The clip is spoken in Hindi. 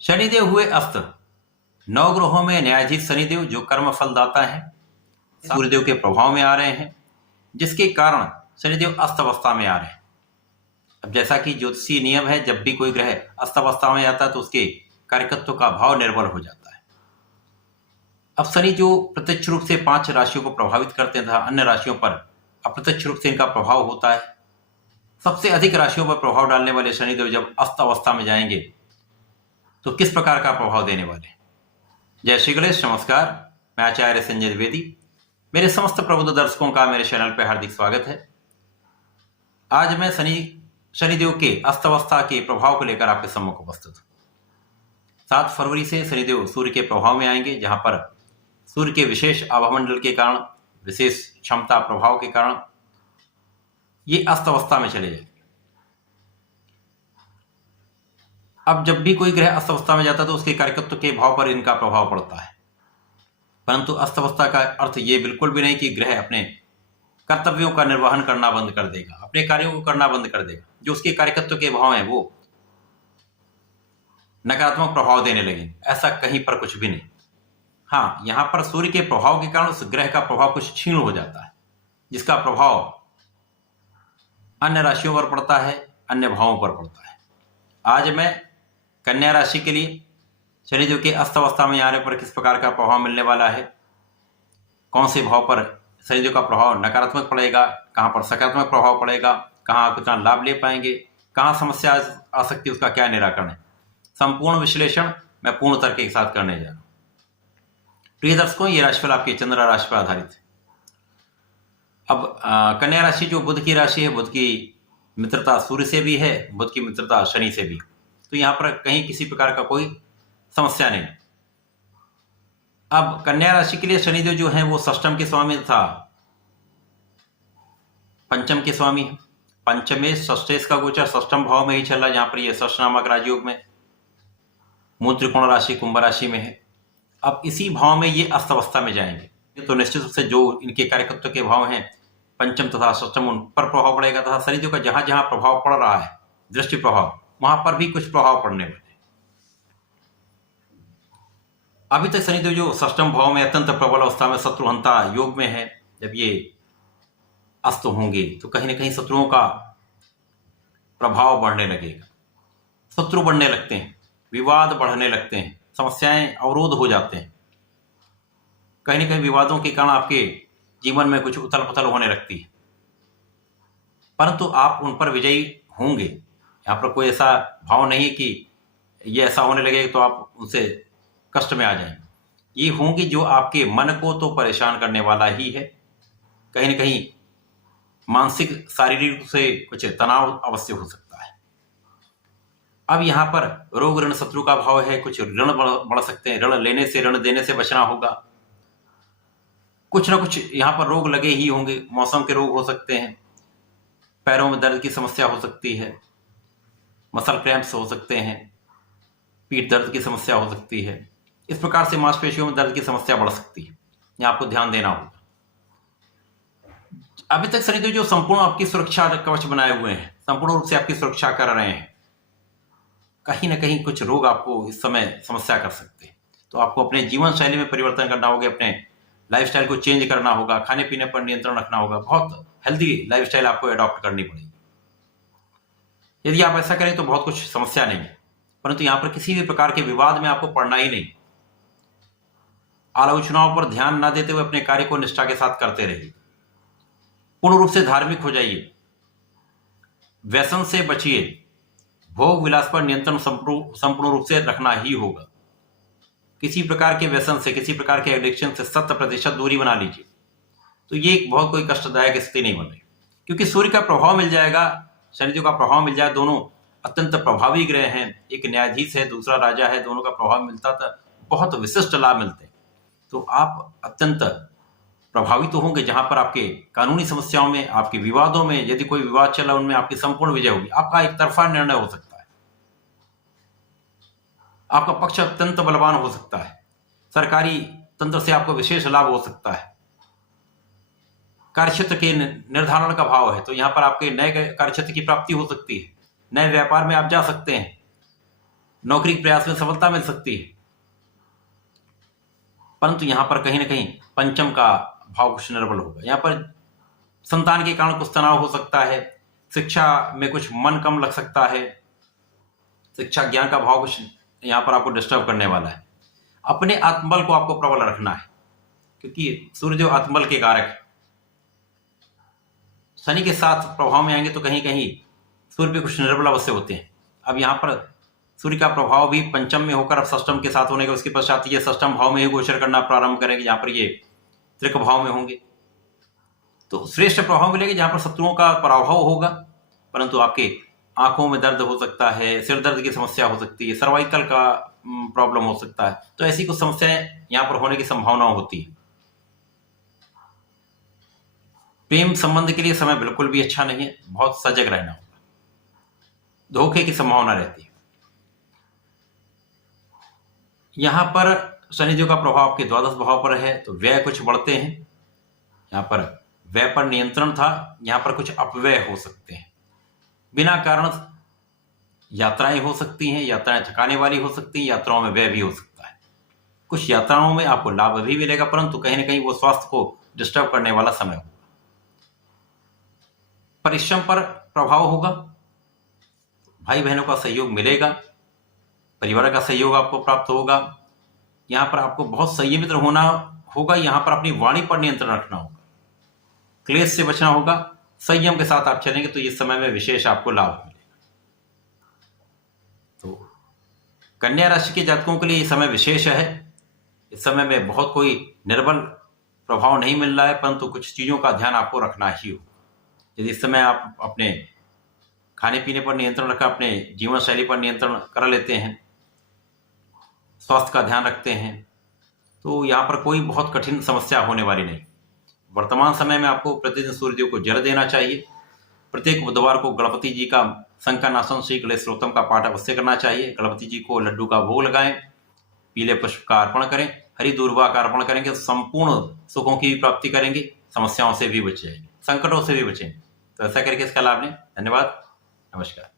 शनिदेव हुए अस्त। नवग्रहों में न्यायाधीश शनिदेव जो कर्म फलदाता है, सूर्यदेव के प्रभाव में आ रहे हैं, जिसके कारण शनिदेव अस्त अवस्था में आ रहे हैं। अब जैसा कि ज्योतिषीय नियम है, जब भी कोई ग्रह अस्त अवस्था में आता है तो उसके कार्यकत्व का भाव निर्बल हो जाता है। अब शनि जो प्रत्यक्ष रूप से 5 राशियों को प्रभावित करते हैं तथा अन्य राशियों पर अप्रत्यक्ष रूप से इनका प्रभाव होता है। सबसे अधिक राशियों पर प्रभाव डालने वाले शनिदेव जब अस्त अवस्था में जाएंगे तो किस प्रकार का प्रभाव देने वाले हैं। जय श्री गणेश, नमस्कार। मैं आचार्य संजय द्विवेदी। मेरे समस्त प्रबुद्ध दर्शकों का मेरे चैनल पर हार्दिक स्वागत है। आज मैं शनिदेव के अस्त अवस्था के प्रभाव को लेकर आपके सम्मुख उपस्थित हूं। 7 फरवरी से शनिदेव सूर्य के प्रभाव में आएंगे, जहां पर सूर्य के विशेष आभामंडल के कारण, विशेष क्षमता प्रभाव के कारण ये अस्त अवस्था में चले जाएंगे। अब जब भी कोई ग्रह अस्त अवस्था में जाता है तो उसके कार्यकत्व के भाव पर इनका प्रभाव पड़ता है, परंतु अस्त अवस्था का अर्थ ये बिल्कुल भी नहीं कि ग्रह अपने कर्तव्यों का निर्वहन करना बंद कर देगा, अपने कार्यों को करना बंद कर देगा। जो उसके कार्यकत्व के भाव हैं वो नकारात्मक प्रभाव देने लगे, ऐसा कहीं पर कुछ भी नहीं। हाँ, यहां पर सूर्य के प्रभाव के कारण उस ग्रह का प्रभाव कुछ क्षीण हो जाता है, जिसका प्रभाव अन्य राशियों पर पड़ता है, अन्य भावों पर पड़ता है। आज मैं कन्या राशि के लिए शनिदेव के अस्त अवस्था में आने पर किस प्रकार का प्रभाव मिलने वाला है, कौन से भाव पर शनिदेव का प्रभाव नकारात्मक पड़ेगा, कहां पर सकारात्मक प्रभाव पड़ेगा, कहां कितना लाभ ले पाएंगे, कहां समस्या आ सकती है, उसका क्या निराकरण है, संपूर्ण विश्लेषण मैं पूर्ण तर्क के साथ करने जा रहा हूं। प्रिय दर्शकों, ये राशिफल आपकी चंद्र राशि पर आधारित है। अब कन्या राशि जो बुध की राशि है, बुध की मित्रता सूर्य से भी है, बुध की मित्रता शनि से भी, तो यहां पर कहीं किसी प्रकार का कोई समस्या नहीं। अब कन्या राशि के लिए शनिदेव जो है वो षष्टम के स्वामी तथा पंचम के स्वामी है। पंचमे षष्ठेश का गोचर षष्टम भाव में ही चल रहा है, जहां पर ये षष्ठ नामक राजयोग में मूल त्रिकोण राशि कुंभ राशि में है। अब इसी भाव में ये अस्त अवस्था में जाएंगे तो निश्चित रूप से जो इनके कार्यकत्व के भाव हैं पंचम तथा षष्टम, उन पर प्रभाव पड़ेगा तथा शनिदेव का जहां जहां प्रभाव पड़ रहा है, दृष्टि प्रभाव, वहां पर भी कुछ प्रभाव पड़ने वाले। अभी तक शनिदेव जो षष्टम भाव में अत्यंत प्रबल अवस्था में शत्रुहंता योग में है, जब ये अस्त होंगे तो कहीं ना कहीं शत्रुओं का प्रभाव बढ़ने लगेगा, शत्रु बढ़ने लगते हैं, विवाद बढ़ने लगते हैं, समस्याएं अवरोध हो जाते हैं। कहीं ना कहीं विवादों के कारण आपके जीवन में कुछ उथल पुथल होने लगती है, परंतु आप उन पर विजयी होंगे। यहाँ पर कोई ऐसा भाव नहीं है कि ये ऐसा होने लगेगा तो आप उनसे कष्ट में आ जाएंगे। ये होंगी जो आपके मन को तो परेशान करने वाला ही है, कहीं ना कहीं मानसिक शारीरिक से कुछ तनाव अवश्य हो सकता है। अब यहाँ पर रोग ऋण शत्रु का भाव है, कुछ ऋण बढ़ सकते हैं, ऋण लेने से ऋण देने से बचना होगा। कुछ ना कुछ यहाँ पर रोग लगे ही होंगे, मौसम के रोग हो सकते हैं, पैरों में दर्द की समस्या हो सकती है, मसल क्रैम्प्स हो सकते हैं, पीठ दर्द की समस्या हो सकती है। इस प्रकार से मांसपेशियों में दर्द की समस्या बढ़ सकती है, यह आपको ध्यान देना होगा। अभी तक शनिदेव जो संपूर्ण आपकी सुरक्षा कवच बनाए हुए हैं, संपूर्ण रूप से आपकी सुरक्षा कर रहे हैं, कहीं ना कहीं कुछ रोग आपको इस समय समस्या कर सकते हैं। तो आपको अपने जीवन शैली में परिवर्तन करना होगा, अपने लाइफस्टाइल को चेंज करना होगा, खाने पीने पर नियंत्रण रखना होगा, बहुत हेल्दी लाइफस्टाइल आपको अडॉप्ट करनी पड़ेगी। यदि आप ऐसा करें तो बहुत कुछ समस्या नहीं है, परंतु यहां पर किसी भी प्रकार के विवाद में आपको पड़ना ही नहीं। आलोचनाओं पर ध्यान न देते हुए अपने कार्य को निष्ठा के साथ करते रहिए। पूर्ण रूप से धार्मिक हो जाइए, व्यसन से बचिए, भोग विलास पर नियंत्रण संपूर्ण रूप से रखना ही होगा। किसी प्रकार के व्यसन से, किसी प्रकार के एडिक्शन से 100% दूरी बना लीजिए। तो ये एक बहुत कोई कष्टदायक स्थिति नहीं बन रही, क्योंकि सूर्य का प्रभाव मिल जाएगा, शनिदेव का प्रभाव मिल जाए, दोनों अत्यंत प्रभावी ग्रह हैं, एक न्यायाधीश है, दूसरा राजा है, दोनों का प्रभाव मिलता था, बहुत विशिष्ट लाभ मिलते हैं। तो आप अत्यंत प्रभावित तो होंगे, जहां पर आपके कानूनी समस्याओं में, आपके विवादों में, यदि कोई विवाद चला उनमें आपकी संपूर्ण विजय होगी। आपका एक तरफा निर्णय हो सकता है, आपका पक्ष अत्यंत बलवान हो सकता है, सरकारी तंत्र से आपको विशेष लाभ हो सकता है, कार्यक्षेत्र के निर्धारण का भाव है, तो यहां पर आपके नए कार्यक्षेत्र की प्राप्ति हो सकती है, नए व्यापार में आप जा सकते हैं, नौकरी के प्रयास में सफलता मिल सकती है। परंतु यहां पर कहीं ना कहीं पंचम का भाव कुछ निर्बल होगा। यहां पर संतान के कारण कुछ तनाव हो सकता है, शिक्षा में कुछ मन कम लग सकता है, शिक्षा ज्ञान का भाव कुछ यहां पर आपको डिस्टर्ब करने वाला है। अपने आत्मबल को आपको प्रबल रखना है, क्योंकि सूर्यदेव आत्मबल के कारक है। शनि के साथ प्रभाव में आएंगे तो कहीं कहीं सूर्य पे कुछ निर्बल अवस्था होते हैं। अब यहाँ पर सूर्य का प्रभाव भी पंचम में होकर अब षष्टम के साथ होने के उसके पश्चात ये षष्टम भाव में ही गोचर करना प्रारंभ करेंगे, जहां पर ये त्रिक भाव में होंगे। तो श्रेष्ठ प्रभाव मिलेगा जहां पर शत्रुओं का पराभव होगा, परंतु आपके आंखों में दर्द हो सकता है, सिर दर्द की समस्या हो सकती है, सर्वाइकल का प्रॉब्लम हो सकता है। तो ऐसी कुछ समस्याएं यहां पर होने की संभावना होती है। प्रेम संबंध के लिए समय बिल्कुल भी अच्छा नहीं है, बहुत सजग रहना होगा, धोखे की संभावना रहती है। यहां पर शनिदेव का प्रभाव आपके द्वादश भाव पर है तो व्यय कुछ बढ़ते हैं। यहां पर व्यय पर नियंत्रण था, यहां पर कुछ अपव्यय हो सकते हैं। बिना कारण यात्राएं हो सकती हैं, यात्राएं थकाने वाली हो सकती हैं, यात्राओं में व्यय भी हो सकता है। कुछ यात्राओं में आपको लाभ भी मिलेगा, परंतु कहीं ना कहीं वो स्वास्थ्य को डिस्टर्ब करने वाला समय होगा। परिश्रम पर प्रभाव होगा, भाई बहनों का सहयोग मिलेगा, परिवार का सहयोग आपको प्राप्त होगा। यहां पर आपको बहुत संयमित होना होगा, यहां पर अपनी वाणी पर नियंत्रण रखना होगा, क्लेश से बचना होगा। संयम के साथ आप चलेंगे तो इस समय में विशेष आपको लाभ मिलेगा। तो कन्या राशि के जातकों के लिए ये समय विशेष है। इस समय में बहुत कोई निर्बल प्रभाव नहीं मिल रहा है, परंतु कुछ चीजों का ध्यान आपको रखना ही होगा। यदि इस समय आप अपने खाने पीने पर नियंत्रण रखा, अपने जीवन शैली पर नियंत्रण कर लेते हैं, स्वास्थ्य का ध्यान रखते हैं, तो यहाँ पर कोई बहुत कठिन समस्या होने वाली नहीं। वर्तमान समय में आपको प्रतिदिन सूर्यदेव को जल देना चाहिए। प्रत्येक बुधवार को गणपति जी का संकनाशन श्री गणेश स्तोत्रम का पाठ अवश्य करना चाहिए। गणपति जी को लड्डू का भोग लगाएं, पीले पुष्प का अर्पण करें, हरी दूर्वा का अर्पण करेंगे, संपूर्ण सुखों की प्राप्ति करेंगे, समस्याओं से भी बच जाएंगे, संकटों से भी बचेंगे। तो ऐसा करके इसका लाभ लें। धन्यवाद, नमस्कार।